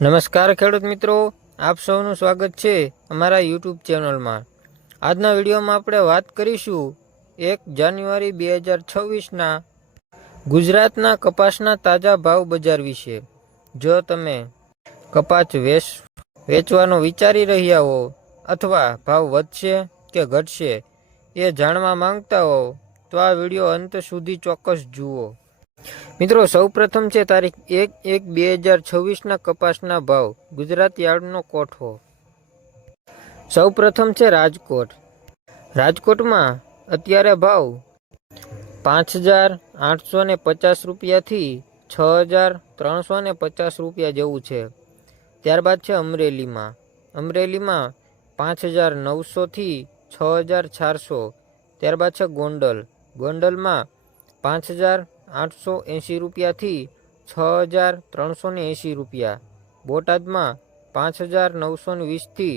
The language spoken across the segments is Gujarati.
નમસ્કાર ખેડૂત મિત્રો, આપ સૌનું સ્વાગત છે અમારા યુટ્યુબ ચેનલમાં। આજના વિડીયોમાં આપણે વાત કરીશું 1 જાન્યુઆરી 2026ના ગુજરાતના કપાસના તાજા ભાવ બજાર વિશે। જો તમે કપાસ વેચવાનો વિચારી રહ્યા હો અથવા ભાવ વધશે કે ઘટશે એ જાણવા માંગતા હો તો આ વિડીયો અંત સુધી ચોક્કસ જુઓ। મિત્રો, સૌપ્રથમ છે તારીખ 1/1/2026ના કપાસના ભાવ ગુજરાત યાર્ડનો કોઠો। સૌપ્રથમ છે રાજકોટ। રાજકોટમાં અત્યારે ભાવ 5,850 રૂપિયાથી 6,350 રૂપિયા જેવું છે। ત્યારબાદ છે અમરેલીમાં 5,900થી 6,400। ત્યારબાદ છે ગોંડલમાં 5,880 રૂપિયાથી 6,380 રૂપિયા। બોટાદમાં 5,920થી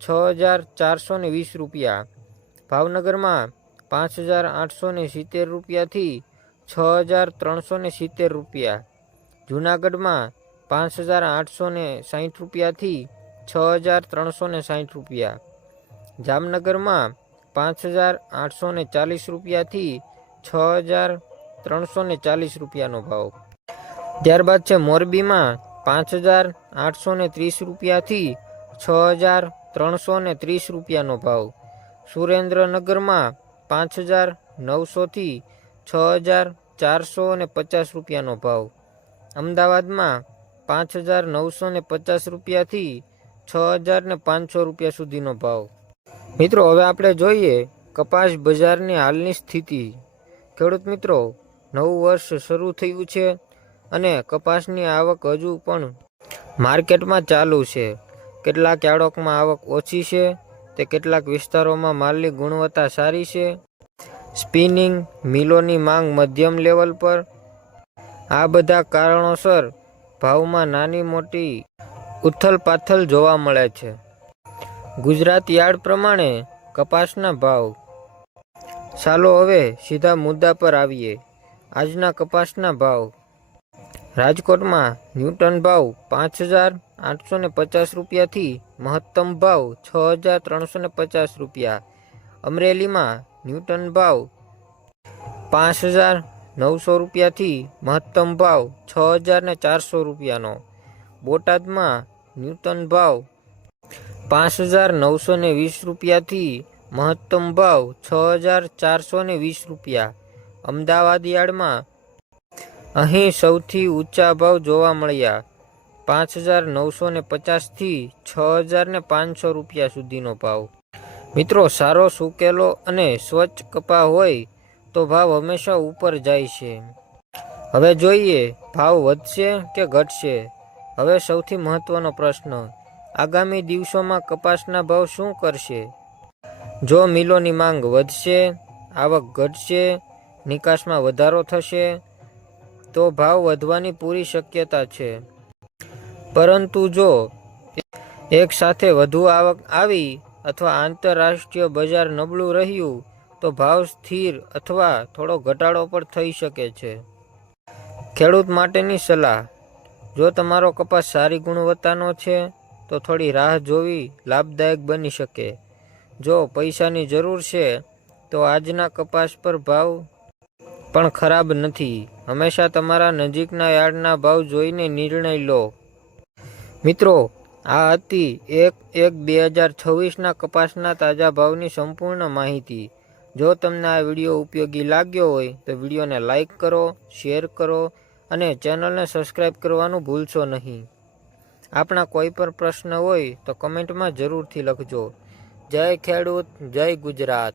6,420 રૂપિયા। ભાવનગરમાં 5,870 રૂપિયાથી 6,370 રૂપિયા। જૂનાગઢમાં 5,860 રૂપિયાથી 6,360 રૂપિયા। જામનગરમાં 5,840 રૂપિયાથી 6,340 રૂપિયાનો ભાવ। ત્યારબાદ છે મોરબીમાં 5,830 રૂપિયાથી 6,330 રૂપિયાનો ભાવ। સુરેન્દ્રનગરમાં 5,900થી 6,450 રૂપિયાનો ભાવ। અમદાવાદમાં 5,950 રૂપિયાથી 6,500 રૂપિયા સુધીનો ભાવ। મિત્રો, હવે આપણે જોઈએ કપાસ બજારની હાલની સ્થિતિ। ખેડૂત મિત્રો, નવું વર્ષ શરૂ થયું છે અને કપાસની આવક હજુ પણ માર્કેટમાં ચાલુ છે। કેટલાક યાર્ડોમાં આવક ઓછી છે તે કેટલાક વિસ્તારોમાં માલની ગુણવત્તા સારી છે। સ્પિનિંગ મિલોની માંગ મધ્યમ લેવલ પર। આ બધા કારણોસર ભાવમાં નાની મોટી ઉથલપાથલ જોવા મળે છે। ગુજરાત યાર્ડ પ્રમાણે કપાસના ભાવ। ચાલો હવે સીધા મુદ્દા પર આવીએ। આજના કપાસના ભાવ। રાજકોટમાં ન્યૂટન ભાવ 5,850 રૂપિયાથી મહત્તમ ભાવ 6,350 રૂપિયા। અમરેલીમાં ન્યૂટન ભાવ 5,900 રૂપિયાથી મહત્તમ ભાવ 6,400 રૂપિયાનો। બોટાદમાં ન્યૂટન ભાવ 5,920 રૂપિયાથી મહત્તમ ભાવ 6,420 રૂપિયા। અમદાવાદ યાર્ડમાં અહીં સૌથી ઊંચા ભાવ જોવા મળ્યા। 5,950થી 6,500 રૂપિયા સુધીનો ભાવ। મિત્રો, સારો સૂકેલો અને સ્વચ્છ કપા હોય તો ભાવ હંમેશા ઉપર જાય છે। હવે જોઈએ ભાવ વધશે કે ઘટશે। હવે સૌથી મહત્વનો પ્રશ્ન, આગામી દિવસોમાં કપાસના ભાવ શું કરશે? જો મિલોની માંગ વધશે, આવક ઘટશે, નિકાસમાં વધારો થશે તો ભાવ વધવાની પૂરી શક્યતા છે। પરંતુ જો એક સાથે વધુ આવક આવી અથવા આંતરરાષ્ટ્રીય બજાર નબળું રહ્યું તો ભાવ સ્થિર અથવા થોડો ઘટાડો પણ થઈ શકે છે। ખેડૂત માટેની સલાહ, જો તમારો કપાસ સારી ગુણવત્તાનો છે તો થોડી રાહ જોવી લાભદાયક બની શકે। જો પૈસાની જરૂર છે તો આજના કપાસ પર ભાવ પણ ખરાબ નથી। હંમેશા તમારા નજીકના યાર્ડના ભાવ જોઈને નિર્ણય લો। મિત્રો, આ હતી 1/1/2026ના કપાસના તાજા ભાવની સંપૂર્ણ માહિતી। જો તમને આ વિડીયો ઉપયોગી લાગ્યો હોય તો વિડીયોને લાઇક કરો, શેર કરો અને ચેનલને સબસ્ક્રાઈબ કરવાનું ભૂલશો નહીં। આપણા કોઈ પણ પ્રશ્ન હોય તો કમેન્ટમાં જરૂરથી લખજો। જય ખેડૂત, જય ગુજરાત।